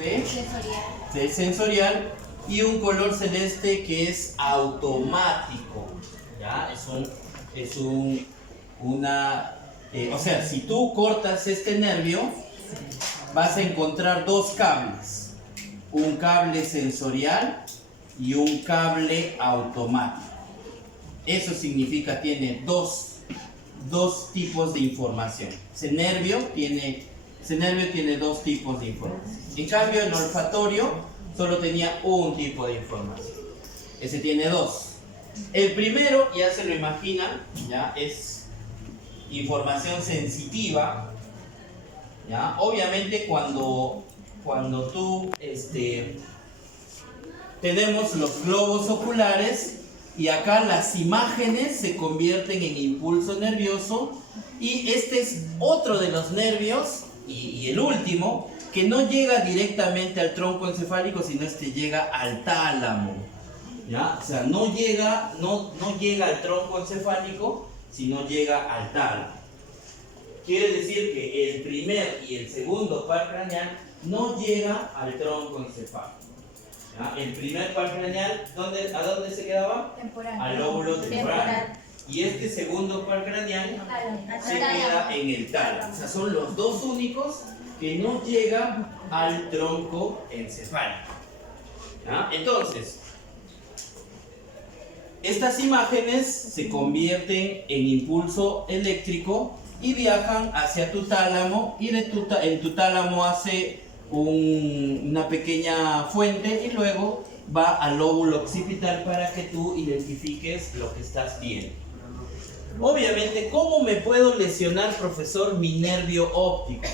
de sensorial, y un color celeste que es automático. ¿Ya? O sea, si tú cortas este nervio, vas a encontrar dos cables, un cable sensorial y un cable automático. Eso significa tiene dos tipos de información. Ese nervio tiene dos tipos de información. En cambio, el olfatorio solo tenía un tipo de información. Ese tiene dos. El primero, ya se lo imaginan, ya es información sensitiva. ¿Ya? Obviamente cuando tú tenemos los globos oculares, y acá las imágenes se convierten en impulso nervioso, y este es otro de los nervios y el último, que no llega directamente al tronco encefálico, sino llega al tálamo. ¿Ya? O sea, no llega al tronco encefálico, sino llega al tálamo. Quiere decir que el primer y el segundo par craneal no llega al tronco encefálico. ¿Ya? El primer par craneal, ¿a dónde se quedaba? Temporal. Al lóbulo temporal. Y este segundo par craneal se queda en el tálamo. O sea, son los dos únicos que no llegan al tronco encefálico. ¿Ya? Entonces, estas imágenes se convierten en impulso eléctrico y viajan hacia tu tálamo, y en tu tálamo hace una pequeña fuente, y luego va al lóbulo occipital para que tú identifiques lo que estás viendo. Obviamente, ¿cómo me puedo lesionar, profesor, mi nervio óptico?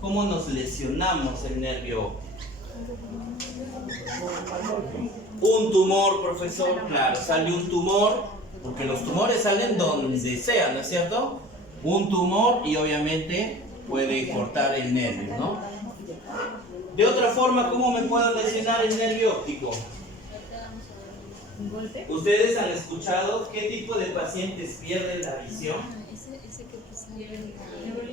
¿Cómo nos lesionamos el nervio óptico? Un tumor, profesor, claro, sale un tumor, porque los tumores salen donde sea, ¿no es cierto? Un tumor, y obviamente puede cortar el nervio, ¿no? De otra forma, ¿cómo me puedo lesionar el nervio óptico? ¿Ustedes han escuchado qué tipo de pacientes pierden la visión?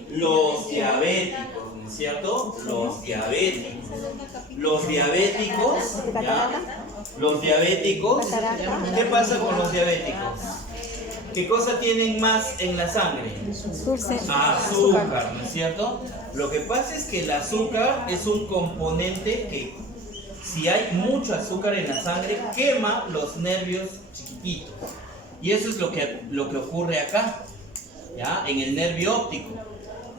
Los diabéticos, ¿no es cierto? Los diabéticos. ¿Ya? Los diabéticos, ¿qué pasa con los diabéticos? ¿Qué cosa tienen más en la sangre? Azúcar, ¿no es cierto? Lo que pasa es que el azúcar es un componente que, si hay mucho azúcar en la sangre, quema los nervios chiquititos. Y eso es lo que ocurre acá, ¿ya? En el nervio óptico.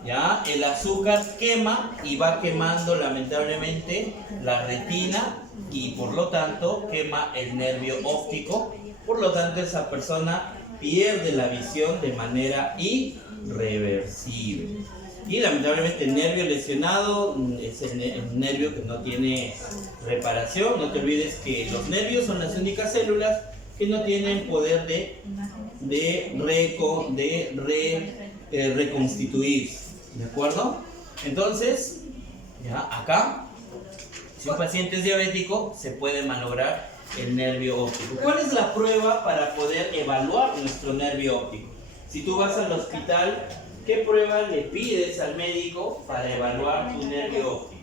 ¿Ya? El azúcar quema y va quemando lamentablemente la retina, y por lo tanto quema el nervio óptico. Por lo tanto, esa persona pierde la visión de manera irreversible. Y lamentablemente el nervio lesionado es el nervio que no tiene reparación. No te olvides que los nervios son las únicas células que no tienen poder de reconstituirse. ¿De acuerdo? Entonces, ya acá, si un paciente es diabético, se puede malograr el nervio óptico. ¿Cuál es la prueba para poder evaluar nuestro nervio óptico? Si tú vas al hospital, ¿qué prueba le pides al médico para evaluar tu nervio óptico?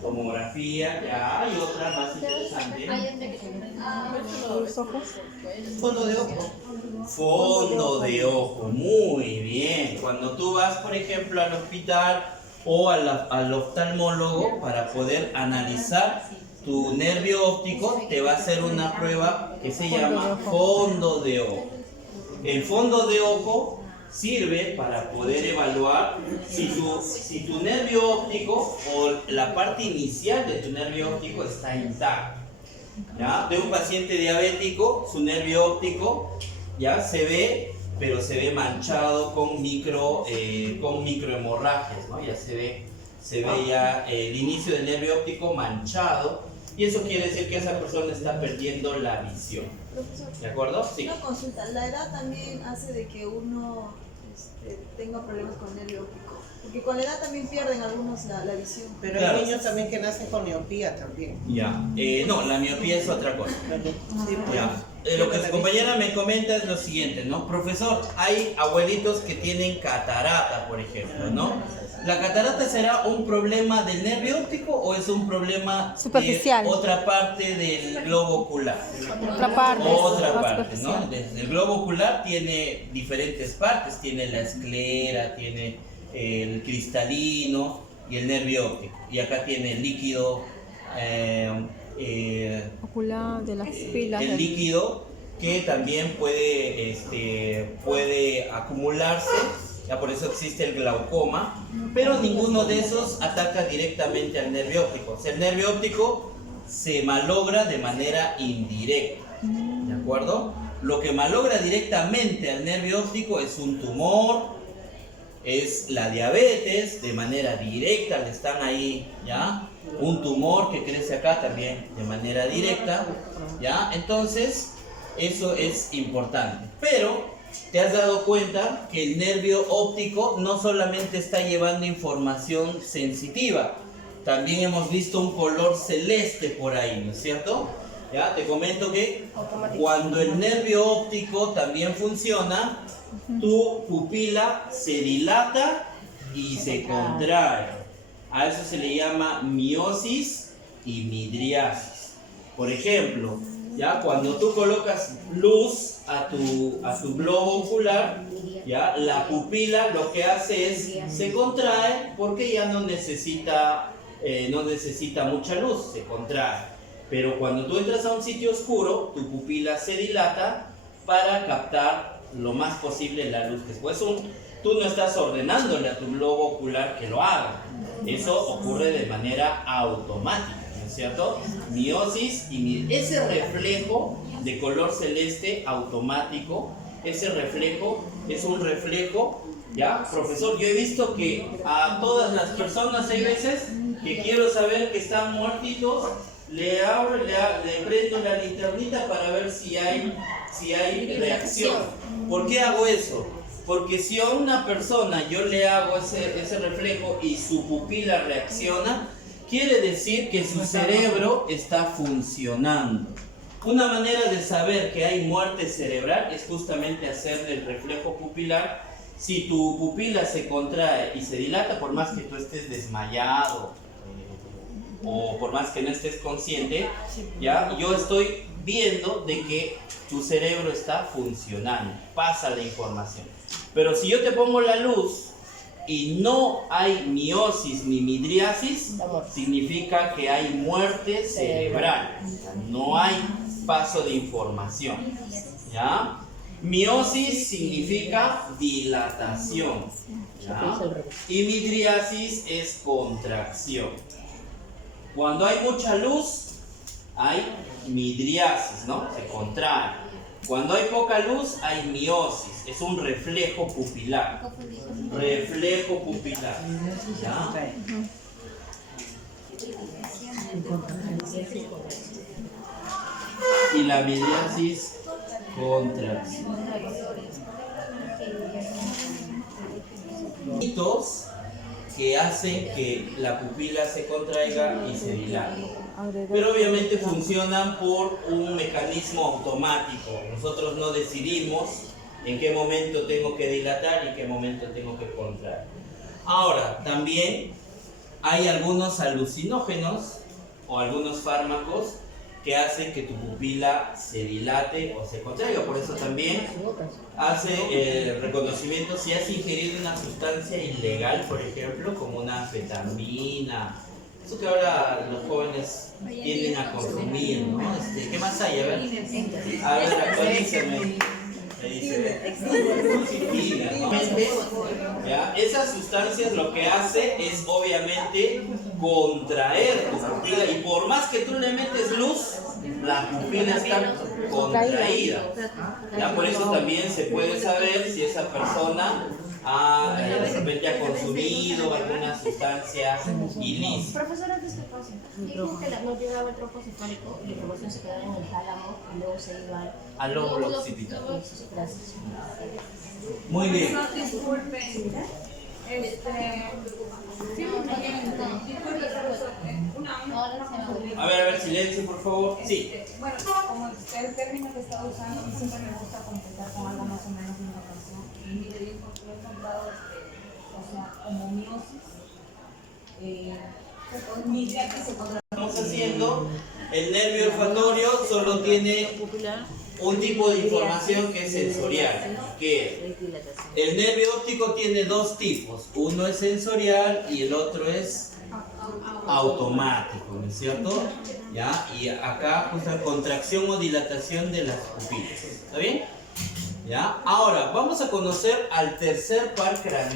Tomografía, ya hay otra más interesante. Fondo de ojo. Fondo de ojo, muy bien. Cuando tú vas, por ejemplo, al hospital o al oftalmólogo, para poder analizar tu nervio óptico, te va a hacer una prueba que se llama fondo de ojo. El fondo de ojo sirve para poder evaluar si tu nervio óptico o la parte inicial de tu nervio óptico está intacta. ¿Ya? De un paciente diabético, su nervio óptico ya se ve, pero se ve manchado con microhemorragias, ¿no? Ya se ve ya el inicio del nervio óptico manchado, y eso quiere decir que esa persona está perdiendo la visión. ¿De acuerdo? Sí. Una consulta, ¿la edad también hace de que uno tenga problemas con el nervio óptico? Porque con la edad también pierden algunos la visión. Pero Claro. hay niños también que nacen con miopía también. Ya. No, la miopía es otra cosa. Sí, Ya. Lo que su compañera me comenta es lo siguiente, ¿no? Profesor, hay abuelitos que tienen catarata, por ejemplo, ¿no? ¿La catarata será un problema del nervio óptico o es un problema superficial de otra parte del globo ocular? Otra parte, Otra más parte, ¿no? superficial. Desde el globo ocular tiene diferentes partes, tiene la esclera, tiene el cristalino y el nervio óptico. Y acá tiene el líquido, Ocular de las pilas. el líquido que también puede acumularse. Ya por eso existe el glaucoma, pero ninguno de esos ataca directamente al nervio óptico. O sea, el nervio óptico se malogra de manera indirecta, ¿de acuerdo? Lo que malogra directamente al nervio óptico es un tumor, es la diabetes, de manera directa, le están ahí, ¿ya? Un tumor que crece acá también de manera directa, ¿ya? Entonces, eso es importante. Pero te has dado cuenta que el nervio óptico no solamente está llevando información sensitiva, también hemos visto un color celeste por ahí, ¿no es cierto? Ya te comento que cuando el nervio óptico también funciona, tu pupila se dilata y se contrae. A eso se le llama miosis y midriasis. Por ejemplo, ya cuando tú colocas luz a tu globo ocular, ya la pupila lo que hace es se contrae porque ya no necesita mucha luz, se contrae. Pero cuando tú entras a un sitio oscuro, tu pupila se dilata para captar lo más posible la luz. Después tú no estás ordenándole a tu globo ocular que lo haga. Eso ocurre de manera automática, ¿no es cierto? Miosis y ese reflejo de color celeste automático, ese reflejo es un reflejo, ¿ya? Profesor, yo he visto que a todas las personas hay veces que quiero saber que están muertitos, le abro, le prendo la linternita para ver si hay reacción. ¿Por qué hago eso? Porque si a una persona yo le hago ese reflejo y su pupila reacciona, quiere decir que su cerebro está funcionando. Una manera de saber que hay muerte cerebral es justamente hacerle el reflejo pupilar. Si tu pupila se contrae y se dilata, por más que tú estés desmayado o por más que no estés consciente, ya yo estoy viendo de que tu cerebro está funcionando, pasa la información. Pero si yo te pongo la luz y no hay miosis ni midriasis, significa que hay muerte cerebral, no hay paso de información, ¿ya? Miosis significa dilatación, ¿ya? Y midriasis es contracción. Cuando hay mucha luz, hay midriasis, ¿no? Se contrae. Cuando hay poca luz, hay miosis. Es un reflejo pupilar. Reflejo pupilar, ¿ya? Y la midriasis, contracción. Mitos que hacen que la pupila se contraiga y se dilate. Pero obviamente funcionan por un mecanismo automático. Nosotros no decidimos en qué momento tengo que dilatar y en qué momento tengo que contraer. Ahora, también hay algunos alucinógenos o algunos fármacos que hacen que tu pupila se dilate o se contraiga. Por eso también hace reconocimiento si has ingerido una sustancia ilegal, por ejemplo, como una anfetamina. Eso que ahora los jóvenes tienden a consumir, ¿no? ¿Qué más hay? A ver, actualízame. ¿Ya? Esas sustancias lo que hace es obviamente contraer tu pupila y por más que tú le metes luz, la pupila está contraída. ¿Ya? Por eso también se puede saber si esa persona de repente ha consumido alguna sustancia ilícita. Profesora, antes que pase, dijo que no llegaba el tronco cefálico y la información se quedaba en el tálamo y luego se iba al lóbulo occipital. Gracias. Muy bien. Disculpe. A ver, silencio, por favor. Sí. Bueno, como el término que está usando, siempre me gusta completar con algo más o menos de una canción. Y mire, yo he encontrado, o sea, como miosis Estamos haciendo, el nervio olfatorio solo tiene un tipo de información que es sensorial, que el nervio óptico tiene dos tipos, uno es sensorial y el otro es automático, ¿no es cierto? ¿Ya? Y acá pues la contracción o dilatación de las pupilas, ¿está bien? ¿Ya? Ahora vamos a conocer al tercer par craneal.